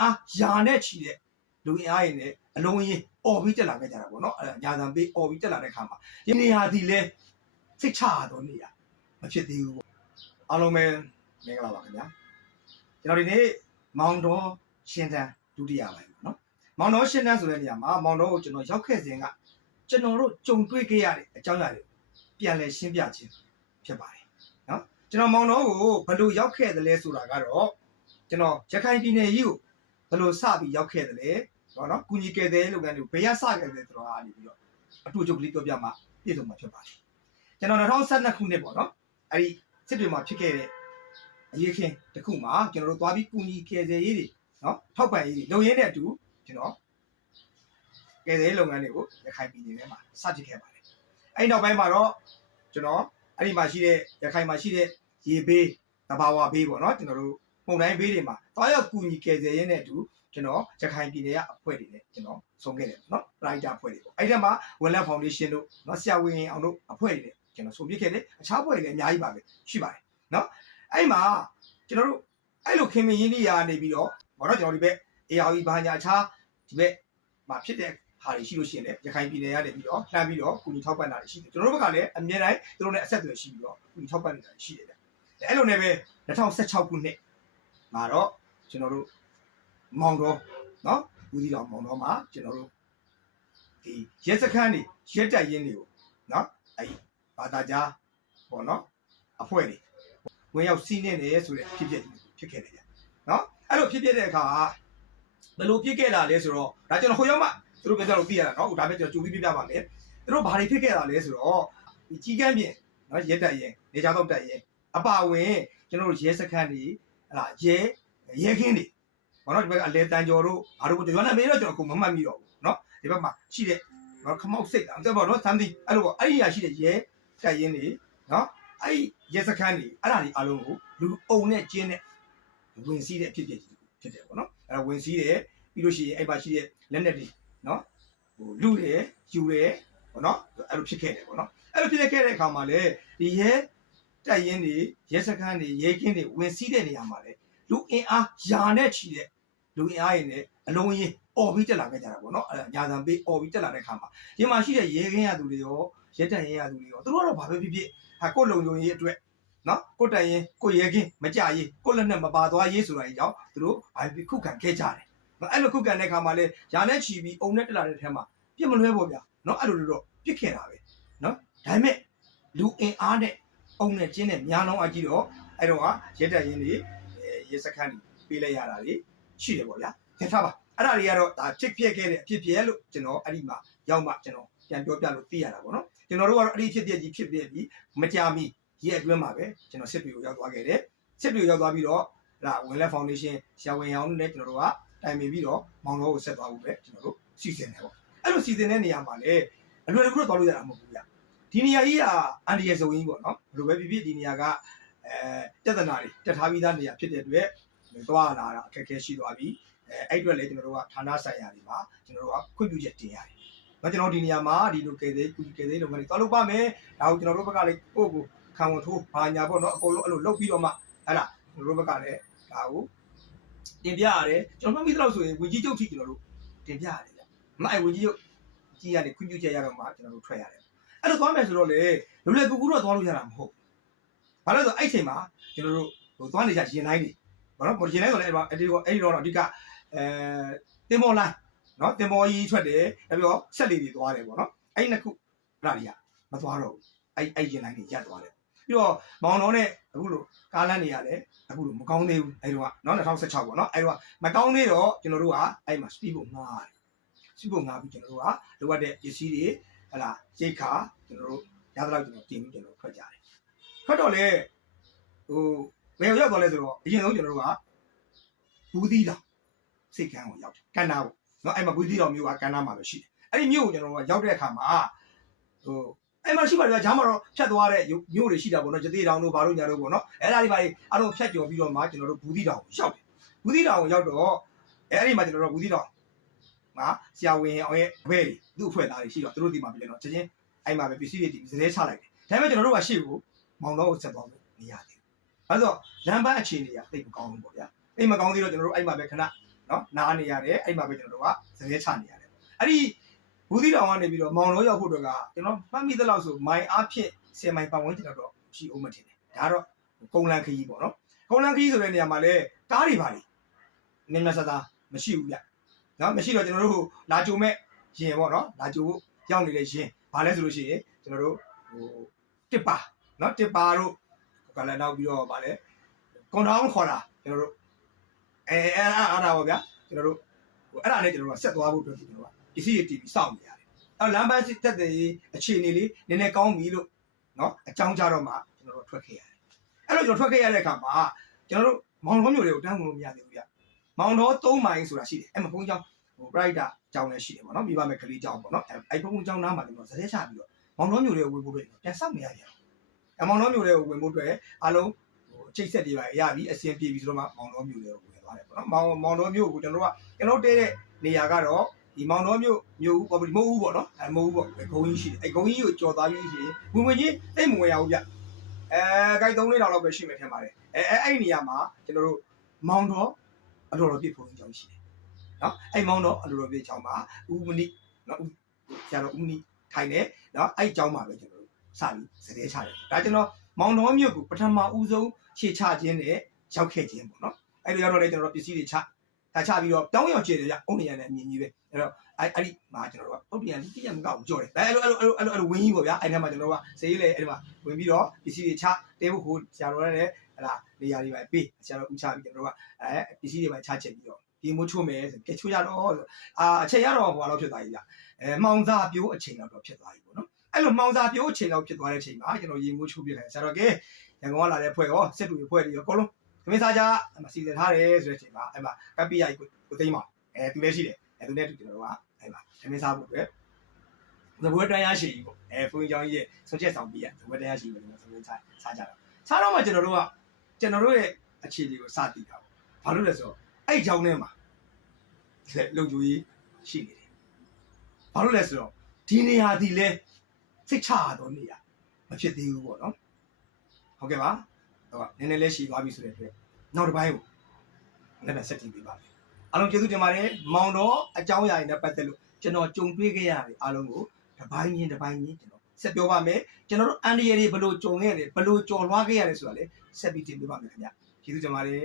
အားယာနဲ့ချီတဲ့လူအင်အားရင်းနဲ့အလုံးကြီးအော်ပြီးတက်လာခဲ့ကြတာပေါ့နော်ညာသံပေးအော်ပြီးတက်လာတဲ့ခါမှာဒီနေရာဒီလဲစိတ်ချရတော့နေရမဖြစ်သေးဘူးပေါ့အားလုံးပဲမင်္ဂလာပါခင်ဗျာကျွန်တော်ဒီနေ့မောင်တော်ရှင်တန်းဒုတိယပိုင်းပေါ့နော်မောင်တော်ရှင်တန်းဆိုတဲ့နေရာမှာမောင်တော်ကိုကျွန်တော်ရောက်ခဲ့စဉ်ကကျွန်တော်တို့ကြုံတွေ့ခဲ့ရတဲ့အကြောင်းအရာတွေပြန်လည်ရှင်းပြခြင်းဖြစ်ပါတယ်နော်ကျွန်တော်မောင်တော်ကိုဘယ်လိုရောက်ခဲ့တယ်လဲဆိုတာကတော့ကျွန်တော်ရခိုင်ပြည်နယ်ကြီးကိုဘယ်လိုစပြီးရောက်ခဲ့တယ်လဲနော်ကုညီကယ်တဲ့လုပ်ငန်းတွေကိုဘယ်ရစခဲ့တယ်ဆိုတာအားနေပြီးတော့အတူတူကလေးပြောပြမှပြည့်စုံမှာဖြစ်ပါတယ်ကျွန်တော်2012ခုနှစ်ပေါ့နော်အဲ့ဒီစစ်တွေမှာဖြစ်ခဲ့တဲ့အရေးခင်းတစ်ခုမှာကျွန်တော်တို့သွားပြီးကုညီကယ်ဆယ်ရေးတွေနော်ထောက်ပံ့ရေးတွေလုပ်ရင်းတဲ့အတူကျွန်တော်ကယ်ဆယ်ရေးလုပ်ငန်းတွေကိုရခိုင်ပြည်နယ်ထဲမှာစတင်ခဲ့ပါတယ်အဲ့နောက်ပိုင်းမှာတော့ကျွန်တော်အဲ့ဒီမှာရှိတဲ့ရခိုင်မှာရှိတဲ့ရေဘေးသဘာဝဘေးပေါ့နော်ကျွန်တော်တို့ပုံတိုင်းဘေးတွေမှာသွားရောက်ကုညီကယ်ဆယ်ရင်းတဲ့အတူကျွန်တော်ရခိုင်ပြည်နယ်ကအဖွဲ့တွေနဲ့ကျွန်တော်ဆုံးခဲ့တယ်နော်ပရိုက်တာအဖွဲ့တွေပေါ့အဲ့ဒီမှာဝန်လက်ဖောင်ဒေးရှင်းတို့နော်ဆရာဝန်အောင်တို့အဖွဲ့တွေနဲ့ကျွန်တော်ဆုံးပြခဲ့တယ်အခြားအဖွဲ့တွေလည်းအများကြီးပါပဲရှိပါတယ်နော်အဲ့မှာကျွန်တော်တို့အဲ့လိုခင်မင်းရင်းနေရာနေပြီးတော့ဘာလို့ကျွန်တော်ဒီဘက် ARV ဘာညာအခြားဒီဘက်မှာဖြစ်တဲ့ဟာတွေရှိလို့ရှိရင်လည်းရခိုင်ပြည်နယ်ကနေပြီးတော့လှမ်းပြီးတော့ကုညီထောက်ပံ့တာတွေရှိတယ်ကျွန်တော်တို့ဘက်ကလည်းအများတိုင်းသူတို့နဲ့အဆက်အသွယ်ရှိပြီးတော့ကုညီထောက်ပံ့နေတာရှိတယ်ဗျအဲ့လိုနဲ့ပဲ2016ခုနှစ်မှာတော့ကျွန်တော်တို့မောင်တော်နော်ဦးစီးတော်မောင်တော်မှာကျွန်တော်တို့ဒီရဲစခန်းတွေရဲတပ်ရင်းတွေကိုနော်အဲ့ဘာသာကြားပေါ့နော်အဖွဲ့တွေဝင်ရောက်စီးနေတယ်ဆိုတဲ့ဖြစ်ခဲ့တယ်ဗျနော်အဲ့လိုဖြစ်တဲ့အခါဘယ်လိုဖြစ်ခဲ့တာလဲဆိုတော့ဒါကျွန်တော်ဟိုရောက်မှသူတို့ပြောကြလို့သိရတာနော်ဒါပေမဲ့ကျွန်တော်ကြိုပြီးပြပါမယ်သူတို့ဘာတွေဖြစ်ခဲ့တာလဲဆိုတော့ဒီကြီးကမ်းပြင်နော်ရဲတပ်ရင်းနေကြတော့တပ်ရင်းအပါဝင်ကျွန်တော်တို့ရဲစခန်းတွေဟလာရဲခင်းတွေဘာလို့ဒီဘက်ကအလဲတန်ကျော်တို့ဘာလို့ကျွန်တော်နာမည်တော့ကျွန်တော်အခုမမှတ်မိတော့ဘူးเนาะဒီဘက်မှာရှိတဲ့ခမောက်စိတ်အဲ့တော့เนาะ something အဲ့လိုပေါ့အဲ့ဒီရရှိတဲ့ရဲတက်ရင်းတွေเนาะအဲ့ဒီရဲစခန်းတွေအဲ့ဒါတွေအားလုံးကိုလူအုံနဲ့ကျင်းနဲ့ဝင်စီးတဲ့အဖြစ်ဖြစ်တယ်ပေါ့เนาะအဲ့ဒါဝင်စီးတယ်ပြီးလို့ရှိရင်အဲ့ပါရှိတဲ့လက်နက်တွေเนาะဟိုလူတယ်ယူတယ်ပေါ့เนาะအဲ့လိုဖြစ်ခဲ့တယ်ပေါ့เนาะအဲ့လိုဖြစ်ခဲ့တဲ့အခါမှာလေဒီရဲတက်ရင်းတွေရဲစခန်းတွေရဲကင်းတွေဝင်စီးတဲ့နေရာမှာလေလူအင်အားယာနဲ့ချီတဲ့လူအင်အားရင်းနဲ့အလုံးကြီးအော်ပြီးတက်လာခဲ့ကြတာပေါ့နော်ညာသံပေးအော်ပြီးတက်လာတဲ့ခါမှာဒီမှာရှိတဲ့ရဲခင်းရသူတွေရောရဲတပ်ရင်းရသူတွေရောသူတို့ကတော့ဘာပဲဖြစ်ဖြစ်ဟာကိုလုံုံရေးအတွက်နော်ကိုတပ်ရင်းကိုရဲခင်းမကြရေးကိုလက်နဲ့မပါသွားရေးဆိုတာကြီးကြောင့်သူတို့ဘာဖြစ်ခုခံခဲ့ကြတယ်နော်အဲ့လိုခုခံတဲ့ခါမှာလေယာနဲ့ချီပြီးအုံနဲ့တက်လာတဲ့ထဲမှာပြစ်မလွဲပေါ့ဗျာနော်အဲ့လိုတော့ပြစ်ခဲ့တာပဲနော်ဒါပေမဲ့လူအင်အားနဲ့အုံနဲ့ကျင်းနဲ့များလုံးအကြီးတော့အဲ့တော့ရဲတပ်ရင်းတွေရဲစခန်းတွေပေးလိုက်ရတာလေရှိတယ်ပေါ့ဗျာထင်ထားပါအဲ့ဒါတွေကတော့ဒါဖြစ်ခဲ့တဲ့အဖြစ်ပြဲလို့ကျွန်တော်အဲ့ဒီမှာရောက်မှကျွန်တော်ပြန်ပြောပြလို့သိရတာပေါ့နော်ကျွန်တော်တို့ကတော့အဲ့ဒီဖြစ်ပြပြီးမကြမီရဲ့အတွင်းမှာပဲကျွန်တော်စစ်တွေကိုရောက်သွားခဲ့တယ်စစ်တွေကိုရောက်သွားပြီးတော့ဒါဝင်လက်ဖောင်ဒေးရှင်းဆရာဝန်အောင်နဲ့ကျွန်တော်တို့ကတိုင်ပင်ပြီးတော့မောင်တော်ကိုဆက်သွားဖို့ပဲကျွန်တော်တို့စီစဉ်တယ်ပေါ့အဲ့လိုစီစဉ်တဲ့နေရာမှာလေအလွယ်တကူတော့သွားလို့ရတာမဟုတ်ဘူးဗျဒီနေရာကြီးကအန်ဒီရယ်ဇုံကြီးပေါ့နော်ဘယ်လိုပဲဖြစ်ဒီနေရာကပြဿနာတွေတက်ထားပြီးသားနေရာဖြစ်တဲ့အတွက်သွားလာတာအခက်အခဲရှိသွားပြီအဲ့အတွက်လည်းကျွန်တော်တို့ကဌာနဆိုင်ရာတွေမှာကျွန်တော်တို့ကခွင့်ပြုချက်တင်ရတယ်။ဒါကျွန်တော်ဒီနေရာမှာဒီလိုကယ်သေးလုပ်ငန်းတွေသွားလုပ်ပါမယ်။ဒါကိုကျွန်တော်တို့ဘက်ကလည်းကိုယ့်ကိုခံဝန်ထိုးဘာညာပေါ့နော်အကုန်လုံးအဲ့လိုလုပ်ပြီးတော့မှဟဲ့လားကျွန်တော်တို့ဘက်ကလည်းဒါကိုတင်ပြရတယ်။ကျွန်တော်မှတ်မိသလောက်ဆိုရင်ဝင်ကြီးချုပ်ထိကျွန်တော်တို့တင်ပြရတယ်ဗျ။မအဲ့ဝင်ကြီးချုပ်ကြီးရတယ်ခွင့်ပြုချက်ရတော့မှကျွန်တော်တို့ထွက်ရတယ်။အဲ့လိုသွားမယ်ဆိုတော့လေလူလေကူကူတော့သွားလို့ရတာမဟုတ်ဘူး။ဘာလို့လဲဆိုအဲ့ချိန်မှာကျွန်တော်တို့ဟိုသွားနေကြရင်တိုင်းတွေဘာလို့ရင်တိုင်းဆိုလည်းအဲ့ဒီတော့အဓိကတင်မော်လိုင်းနော်တင်မော်ကြီးထွက်တယ်ပြီးတော့ဆက်လေးတွေသွားတယ်ပေါ့နော်အဲ့နှစ်ခုအဲ့ဒါတွေကမသွားတော့ဘူးအဲ့ရင်တိုင်းတွေရပ်သွားတယ်ပြီးတော့မောင်တော်နဲ့အခုလိုကားလမ်းတွေရတယ်အခုလိုမကောင်းသေးဘူးအဲ့တော့နော်2016ပေါ့နော်အဲ့တော့မကောင်းသေးတော့ကျွန်တော်တို့ကအဲ့မှာ speed ကိုငှားတယ် speed ကိုငှားပြီးကျွန်တော်တို့ကလိုအပ်တဲ့ပစ္စည်းတွေဟလာရိတ်ခါကျွန်တော်တို့ရသလောက်ကျွန်တော်တင်ပြီးကျွန်တော်ထွက်ကြတယ်ထွက်တော့လေဟိုဘယ်ရောက်သွားလဲဆိုတော့အရင်ဆုံးကျွန်တော်တို့ကဘူးသီးတောင်စိတ်ကန်းကိုရောက်တယ်ကန္နာပေါ့နော်အဲ့မှာဘူးသီးတောင်မြို့ကကန္နာမှာပဲရှိတယ်အဲ့ဒီမြို့ကိုကျွန်တော်တို့ကရောက်တဲ့အခါမှာဟိုအဲ့မှာရှိပါတယ်ဗျာဂျားမှာတော့ဖြတ်သွားတဲ့မြို့တွေရှိတာပေါ့နော်ကျသေးတောင်တို့ဘာလို့ညာတို့ပေါ့နော်အဲ့ဒါတွေပါအားလုံးဖြတ်ကျော်ပြီးတော့မှကျွန်တော်တို့ဘူးသီးတောင်ကိုရောက်တယ်ဘူးသီးတောင်ကိုရောက်တော့အဲ့ဒီမှာကျွန်တော်တို့ဘူးသီးတောင်မှာဆရာဝန်အောင်ရဲ့အဘဲတွေသူ့အဖွဲ့သားတွေရှိတော့သူတို့ဒီမှာပြန်တော့ချင်းအဲ့မှာပဲပစ္စည်းတွေဒီစလဲချလိုက်တယ်ဒါပေမဲ့ကျွန်တော်တို့ကရှေ့ကိုမောင်တော်ကိုဆက်သွားလို့မရသေးဘူးအဲ့တော့လမ်းပန်းအခြေအနေကတိတ်မကောင်းဘူးပေါ့ဗျာအိမ်မကောင်းသေးတော့ကျွန်တော်တို့အဲ့မှာပဲခဏ နော်နားနေရတယ်အဲ့မှာပဲကျွန်တော်တို့ကဇလဲချနေရတယ်အဲ့ဒီဘူးသီးတောင်ကနေပြီးတော့မောင်တော်ရောက်ဖို့အတွက်ကကျွန်တော်မှတ်မိသလောက်ဆိုမိုင်အားဖြင့်10မိုင်ပတ်ဝန်းကျင်တော့ရှိအောင်မထင်တယ်ဒါတော့ကုန်းလန်းခရီးပေါ့နော်ကုန်းလန်းခရီးဆိုတဲ့နေရာမှာလဲကားတွေပါလေနင်းမဆသာမရှိဘူးဗျနော်မရှိတော့ကျွန်တော်တို့လာကြုံမဲ့ရင်ပေါ့နော်လာကြုံဖို့ရောက်နေတဲ့ရင်ဘာလဲဆိုလို့ရှိရင်ကျွန်တော်တို့ဟိုတစ်ပါနော်တစ်ပါတို့ကလည်းနောက်ပြီးတော့ဗာလဲကွန်တောင်းခေါ်တာကျွန်တော်တို့အဲ့ဒါပေါ့ဗျာကျွန်တော်တို့အဲ့ဒါနဲ့ကျွန်တော်တို့ဆက်သွားဖို့အတွက်ကျွန်တော်တို့ပစ္စည်းတွေတီးပြီးစောင့်နေရတယ်အဲ့လမ်းပန်းတက်တဲ့အခြေအနေလေးနည်းနည်းကောင်းပြီလို့နော်အကြောင်းကြတော့မှကျွန်တော်တို့ထွက်ခဲ့ရတယ်အဲ့လိုကျွန်တော်ထွက်ခဲ့ရတဲ့အခါမှာကျွန်တော်တို့မောင်တော်မျိုးတွေကိုတန်းဝင်လို့မရသေးဘူးဗျမောင်တော်3မိုင်ဆိုတာရှိတယ်အဲ့မှာဘုန်းကြီးကျောင်းဟို bright ကျောင်းလည်းရှိတယ်ပေါ့နော်မိဘမဲ့ကလေးကျောင်းပေါ့နော်အဲ့ဘုန်းကြီးကျောင်းနားမှာကျွန်တော်ဇလဲချပြီးတော့မောင်တော်မျိုးတွေကိုဝင်ဖို့အတွက်ပြန်စောင့်နေရတယ်အမောင်တော်မျိုးတွေကိုဝင်ဖို့အတွက်အားလုံးဟိုချိတ်ဆက်တွေပါရပြီအစင်ပြေပြီဆိုတော့မှမောင်တော်မျိုးတွေကိုဝင်သွားတယ်ပေါ့နော်မောင်တော်မျိုးကိုကျွန်တော်တို့တဲတဲ့နေရာကတော့ဒီမောင်တော်မျိုးပေါ့မဟုတ်ဘူးပေါ့နော်မဟုတ်ဘူးပေါ့ဂုံကြီးရှိတယ်အဲ့ဂုံကြီးကိုကြော်သွားပြီးရှိရင်ဝင်ချင်းတိတ်မဝင်ရဘူးဗျဂိုက်3-4လောက်ပဲရှိမယ်ထင်ပါတယ်အဲ့နေရာမှာကျွန်တော်တို့မောင်တော်အတော်တော်ပြည့်ဖုံကြီးကြောင်းရှိတယ်နော်အဲ့မောင်တော်အတော်တော်ပြည့်ကြောင်းမှာဦးမနိနော်ဆရာတော်ဦးမနိထိုင်နေနော်အဲ့ကြောင်းမှာပဲကျွန်တော်တို့စပြီးစတဲ့ချတယ်ဒါကျွန်တော်မောင်တော်မြို့ကိုပထမဦးဆုံးခြေချခြင်းနဲ့ရောက်ခဲ့ခြင်းပေါ့နော်အဲ့လိုရောက်တော့လေကျွန်တော်တို့ပစ္စည်းတွေချပြီးတော့တောင်းရောက်ကျတယ်ဗျအုံနေရတဲ့အမြင်ကြီးပဲအဲ့တော့အဲ့ဒီမှာကျွန်တော်တို့ကပုတ်ပြန်တိကျမကောက်ကြော်တယ်အဲ့လိုဝင်းကြီးပေါ့ဗျာအဲ့ထဲမှာကျွန်တော်တို့ကစေးလေအဲ့ဒီမှာဝင်ပြီးတော့ပစ္စည်းတွေချတဲဖို့ကိုဆရာတော်လည်းဟလာနေရာတွေပဲပေးဆရာတော်ဦးချပြီးကျွန်တော်တို့ကပစ္စည်းတွေပဲချချက်ပြီးတော့ဒီမိုးချိုးမယ်ဆိုချိုးရတော့ဆိုအချိန်ရတော့ဟိုလောက်ဖြစ်သွားပြီဗျမှောင်စာပြိုးအချိန်လောက်တော့ဖြစ်သွားပြီပေါ့နော်အဲ့လိုမှောင်စာပြိုးအချိန်လောက်ဖြစ်သွားတဲ့အချိန်မှာကျွန်တော်ရေမိုးချိုးပြတယ်ဆရာတော်ကရန်ကုန်ကလာတဲ့ဖွဲ့ရောစစ်တူဖွဲ့တွေရောအကုန်လုံးသမင်းစားကြစီစဉ်ထားတယ်ဆိုတဲ့အချိန်မှာအဲ့မှာကပ္ပိယကိုသိမ်းပါသူလည်းရှိတယ်သူနဲ့တူကျွန်တော်တို့ကအဲ့မှာသမင်းစားဖို့အတွက်သဘောတရားရှိကြီးပေါ့ဘုန်းကြီးကျောင်းကြီးရဲ့ဆုံးချက်ဆောင်ပြီးရသဘောတရားရှိပြီးတော့သမင်းစားကြတာစားတော့မှကျွန်တော်တို့ရဲ့အခြေအနေကိုစတည်တာပေါ့ဘာလို့လဲဆိုတော့အဲ့ကျောင်းထဲမှာလုံကျူကြီးရှိနေတယ်ဘာလို့လဲဆိုတော့ဒီနေရာဒီလဲစိတ်ချရတော့နေရမဖြစ်သေးဘူးပေါ့နော်ဟုတ်ကဲ့ပါတော့နည်းနည်းလေးရှိသွားပြီဆိုတဲ့အတွက်နောက်တစ်ပိုင်းကိုလည်းပဲဆက်ကြည့်ပေးပါမယ်အားလုံးကျေးဇူးတင်ပါတယ်မောင်တော်အကြောင်းအရာတွေနဲ့ပတ်သက်လို့ကျွန်တော်ကြုံတွေ့ခဲ့ရတယ်အားလုံးကိုတစ်ပိုင်းချင်းကျွန်တော်ဆက်ပြောပါမယ်ကျွန်တော်တို့အန်ဒီရတွေဘယ်လိုကြုံခဲ့ရတယ်ဘယ်လိုကြော်လွှားခဲ့ရတယ်ဆိုတာလည်းဆက်ပြီးတင်ပြပါမယ်ခင်ဗျကျေးဇူးတင်ပါတယ်